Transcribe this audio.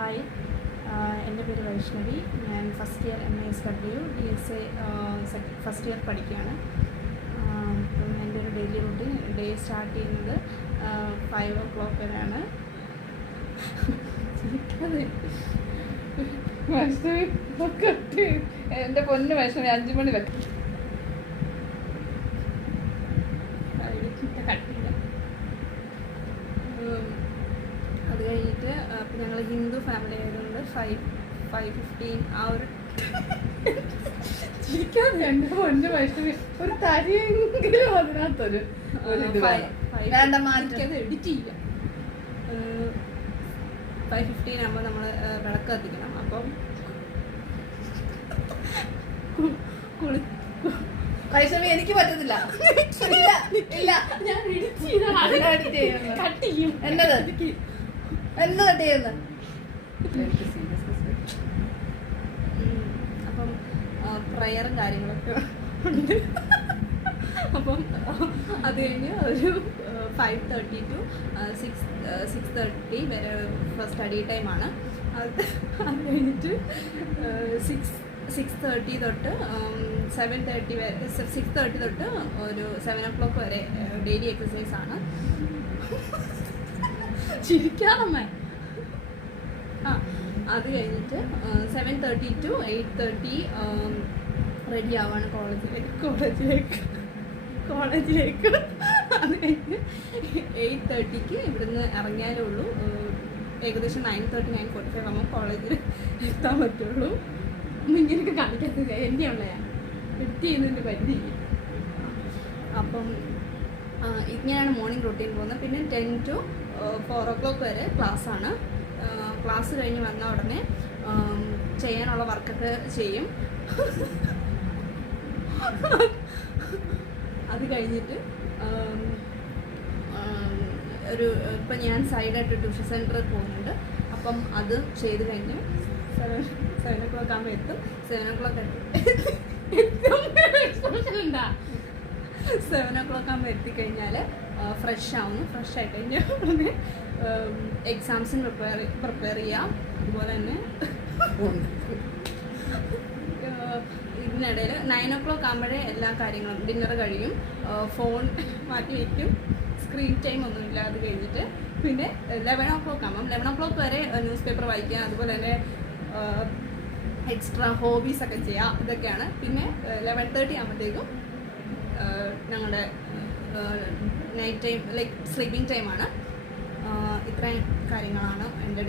Hi, എൻ്റെ പേര് വൈഷ്ണവി. ഞാൻ first year MASW DSA first year പഠിക്കുകയാണ്. അപ്പം എൻ്റെ ഒരു ഡെയിലി റൂട്ടീൻ ഡേ സ്റ്റാർട്ട് ചെയ്യുന്നത് 5 o'clock വരെയാണ്. വൈഷ്ണവി എൻ്റെ പൊന്ന് വൈഷ്ണവി 5 മണി വെക്കും. കട്ടില്ല. അത് കഴിഞ്ഞിട്ട് അപ്പം ഞങ്ങൾ ഹിന്ദു ഫാമിലി ആയതുകൊണ്ട് 5:15 ആ ഒരു എൻ്റെ പൊന്ന് വൈഷ്ണവി ഒരു തരിയെങ്കിലും അതിനകത്തൊരു വേണ്ട മാറ്റിക്കത് എഡിറ്റ് ചെയ്യാം. 5:15 ആകുമ്പോൾ നമ്മൾ വിളക്ക് കത്തിക്കണം. അപ്പം വൈഷ്ണവി എനിക്ക് പറ്റത്തില്ല. ഞാൻ കട്ട് ചെയ്യും. എന്താ കട്ട് ചെയ്യുന്നത്? അപ്പം പ്രയറും കാര്യങ്ങളൊക്കെ ഉണ്ട്. അപ്പം അത് കഴിഞ്ഞ് ഒരു 5:30 to 6:30 വരെ സ്റ്റഡി ടൈമാണ്. അത് കഴിഞ്ഞിട്ട് 6:30 തൊട്ട് 7:30 വരെ 6:30 തൊട്ട് ഒരു 7 o'clock വരെ ഡെയിലി എക്സസൈസ് ആണ്. ചിരിക്കാറമ്മ. അത് കഴിഞ്ഞിട്ട് 7:30 to 8:30 റെഡി ആവാണ് കോളേജിലേക്ക്. അത് കഴിഞ്ഞ് 8:30 ഇവിടുന്ന് ഇറങ്ങിയാലേ ഉള്ളൂ. ഏകദേശം 9:30 9:45 ആകുമ്പോൾ കോളേജിൽ എത്താൻ പറ്റുള്ളൂ. ഇങ്ങനെയൊക്കെ കാണിക്കാത്തത് എന്നെയുള്ളതാണ് എഡിറ്റ് ചെയ്യുന്നതിൻ്റെ പരിധി. അപ്പം ഇങ്ങനെയാണ് മോർണിംഗ് റൂട്ടീൻ പോകുന്നത്. പിന്നെ 10 to 4 o'clock വരെ ക്ലാസ്സാണ്. ക്ലാസ് കഴിഞ്ഞ് വന്ന ഉടനെ ചെയ്യാനുള്ള വർക്കൊക്കെ ചെയ്യും. അത് കഴിഞ്ഞിട്ട് ഒരു ഇപ്പം ഞാൻ സൈഡായിട്ട് ട്യൂഷൻ സെൻറ്ററിൽ പോകുന്നുണ്ട്. അപ്പം അത് ചെയ്ത് കഴിഞ്ഞ് 7 o'clock ആകുമ്പോൾ എത്തും. 7 o'clock 7 o'clock ആകുമ്പോൾ എത്തിക്കഴിഞ്ഞാൽ ഫ്രഷ് ആവുന്നു. ഫ്രഷ് ആയി കഴിഞ്ഞാൽ ഉടനെ എക്സാംസിന് പ്രിപ്പയർ ചെയ്യാം. അതുപോലെ തന്നെ ഇതിനിടയിൽ 9 o'clock ആകുമ്പോഴേ എല്ലാ കാര്യങ്ങളും ഡിന്നർ കഴിയും. ഫോൺ മാറ്റി വയ്ക്കും. സ്ക്രീൻ ടൈം ഒന്നുമില്ല. അത് കഴിഞ്ഞിട്ട് പിന്നെ 11 o'clock ആകുമ്പം 11 o'clock വരെ ന്യൂസ് പേപ്പർ വായിക്കുക. അതുപോലെ തന്നെ എക്സ്ട്രാ ഹോബീസൊക്കെ ചെയ്യാം. ഇതൊക്കെയാണ്. പിന്നെ 11:30 ആകുമ്പോഴത്തേക്കും ഞങ്ങളുടെ നൈറ്റ് ടൈം ലൈക്ക് സ്ലീപ്പിംഗ് ടൈമാണ്. ഇത്രയും കാര്യങ്ങളാണ് എൻ്റെ ഡേ.